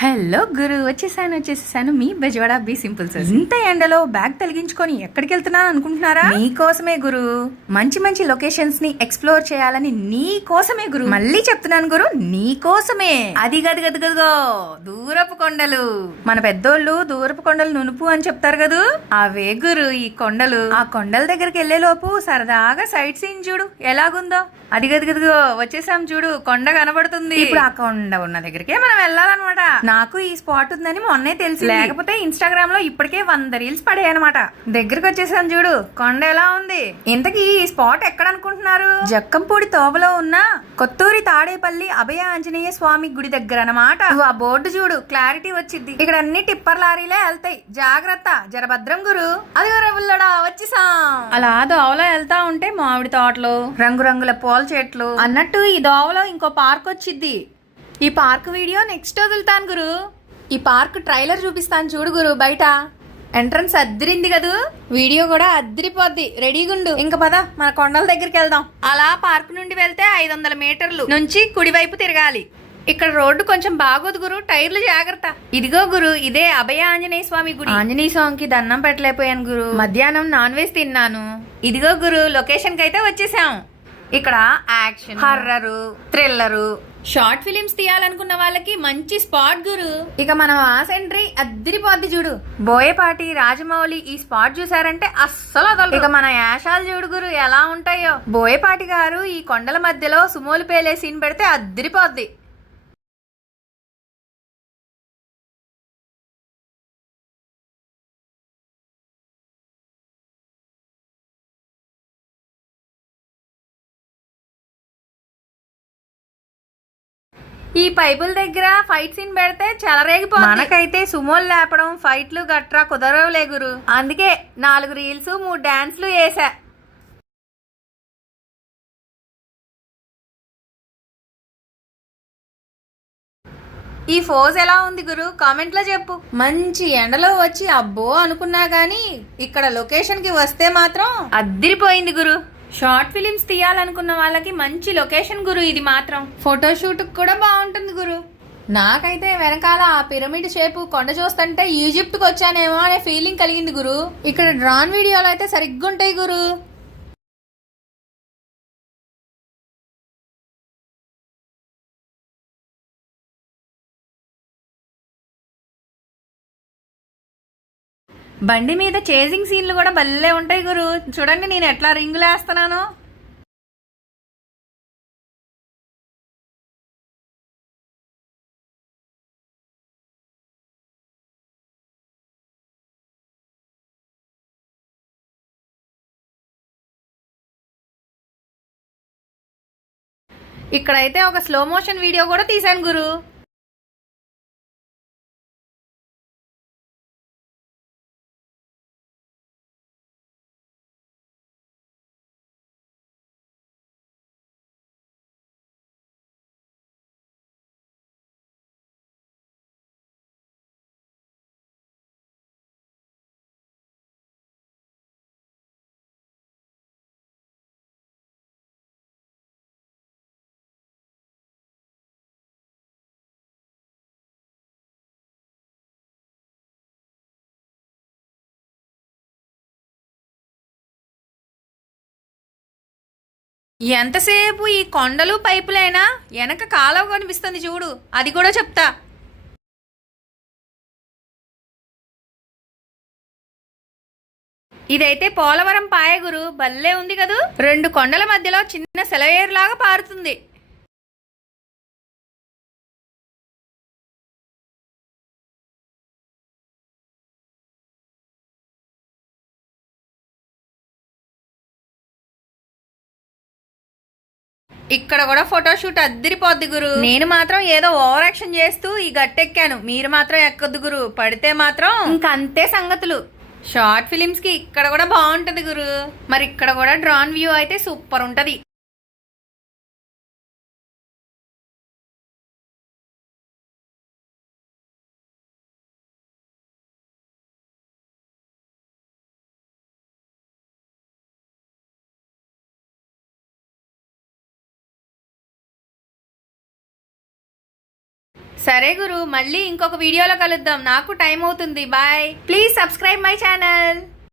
Hello గురు, వచ్చేసాను మీ Bezawada be simple sir. ఇంత ఎండలో బ్యాగ్ తొలగించుకొని ఎక్కడికి వెళ్తున్నాను అనుకుంటున్నారా? నీకోసమే గురు. మంచి మంచి లొకేషన్స్ ని ఎక్స్ప్లోర్ చేయాలని నీ కోసమే గురు. మళ్ళీ చెప్తున్నాను గురు, నీ కోసమే. అది గదిగదిగదిగో దూరపు కొండలు. మన పెద్దోళ్ళు దూరపు కొండలు నునుపు అని చెప్తారు కదూ, అవే గురు ఈ కొండలు. ఆ కొండల దగ్గరికి వెళ్లే లోపు సరదాగా సైట్ సీన్ చూడు ఎలాగుందో. అది గదిగదిగో వచ్చేసాం చూడు, కొండ కనబడుతుంది. ఇప్పుడు ఆ కొండ ఉన్న దగ్గరికే మనం వెళ్ళాలన్నమాట. నాకు ఈ స్పాట్ ఉందని మొన్నే తెలిసి, లేకపోతే ఇన్స్టాగ్రామ్ లో ఇప్పటికే 100 రీల్స్ పడాయి అనమాట. దగ్గరకు వచ్చేసాను చూడు, కొండ ఎలా ఉంది. ఇంతకీ ఈ స్పాట్ ఎక్కడ అనుకుంటున్నారు? జక్కంపూడి తోవలో ఉన్న కొత్తూరి తాడేపల్లి అభయ ఆంజనేయ స్వామి గుడి దగ్గర అనమాట. ఆ బోర్డు చూడు, క్లారిటీ వచ్చింది. ఇక్కడ అన్ని టిప్పర్ లారీలే వెళ్తాయి, జాగ్రత్త, జరభద్రం గురు. అది రవ్వుల్లడా వచ్చేసాం. అలా దోవలో వెళ్తా ఉంటే మామిడి తోటలు, రంగురంగుల పూల చెట్లు అన్నట్టు ఈ దోవలో ఇంకో పార్క్ వచ్చింది. ఈ పార్క్ వీడియో నెక్స్ట్ వదులుతాను గురు. ఈ పార్క్ ట్రైలర్ చూపిస్తాను చూడు గురు. బయట ఎంట్రన్స్ అద్దరింది కదూ, వీడియో కూడా అద్దరిపోద్ది. రెడీగుండు. ఇంక పద మన కొండల దగ్గరికి వెళ్దాం. అలా పార్క్ నుండి వెళ్తే 500 మీటర్లు నుంచి కుడివైపు తిరగాలి. ఇక్కడ రోడ్డు కొంచెం బాగోదు గురు, టైర్లు జాగ్రత్త. ఇదిగో గురు, ఇదే అభయ ఆంజనేయ స్వామి గుడి. ఆంజనేయ స్వామికి దండం పెట్టలేకపోయాను గురు, మధ్యాహ్నం నాన్ వెజ్ తిన్నాను. ఇదిగో గురు, లొకేషన్ కి అయితే వచ్చేసాం. ఇక్కడ action, horror, thriller, short films తీయాలనుకున్న వాళ్ళకి మంచి స్పాట్ గురు. ఇక మనం ఆస్ ఎంట్రీ అద్దరిపోద్ది చూడు. బోయపాటి, రాజమౌళి ఈ స్పాట్ చూసారంటే అస్సలు వదలరు. ఇక మన యాషాలు చూడు గురు ఎలా ఉంటాయో. బోయపాటి గారు ఈ కొండల మధ్యలో సుమోలు పేలే సీన్ పెడితే అద్దరిపోద్ది. ఈ పైపుల దగ్గర ఫైట్ సీన్ పెడితే చెలరేగిపోతుంది. మనకైతే సుమోలు లేపడం, ఫైట్లు గట్రా కుదరవులే గురు. అందుకే 4 రీల్స్ 3 డాన్స్లు వేసా. ఈ ఫోజ్ ఎలా ఉంది గురు, కామెంట్ లో చెప్పు. మంచి ఎండలో వచ్చి అబ్బో అనుకున్నా గానీ ఇక్కడ లొకేషన్ కి వస్తే మాత్రం అద్దిరిపోయింది గురు. షార్ట్ ఫిలిమ్స్ తీయాలనుకున్న వాళ్ళకి మంచి లొకేషన్ గురు ఇది మాత్రం. ఫోటోషూట్ కూడా బాగుంటుంది గురు. నాకైతే వెనకాల ఆ పిరమిడ్ షేపు కొండ చూస్తుంటే ఈజిప్ట్ కు వచ్చానేమో అనే ఫీలింగ్ కలిగింది గురు. ఇక్కడ డ్రాన్ వీడియోలు అయితే సరిగ్గా ఉంటాయి గురు. బండి మీద చేజింగ్ సీన్లు కూడా భలే ఉంటాయి గురు. చూడండి నేను ఎట్లా రింగులు వేస్తున్నానో. ఇక్కడైతే ఒక స్లో మోషన్ వీడియో కూడా తీశాను గురు. ఎంతసేపు ఈ కొండలు పైపులైనా వెనక కాలువ కనిపిస్తుంది చూడు, అది కూడా చెప్తా. ఇదైతే పోలవరం పాయ గురు, భలే ఉంది కదూ. 2 కొండల మధ్యలో చిన్న సెలయేరు లాగా పారుతుంది. ఇక్కడ కూడా ఫోటోషూట్ అద్దరిపోద్ది గురు. నేను మాత్రం ఏదో ఓవర్ యాక్షన్ చేస్తూ ఈ గట్టెక్కాను, మీరు మాత్రం ఎక్కొద్దు గురు. పడితే మాత్రం ఇంకంతే సంగతులు. షార్ట్ ఫిలిమ్స్ కి ఇక్కడ కూడా బాగుంటది గురు. మరి ఇక్కడ కూడా డ్రాన్ వ్యూ అయితే సూపర్ ఉంటది. సరే గురు, మళ్ళీ ఇంకొక వీడియోలో కలుద్దాం. నాకు టైం అవుతుంది. Bye. Please subscribe my channel.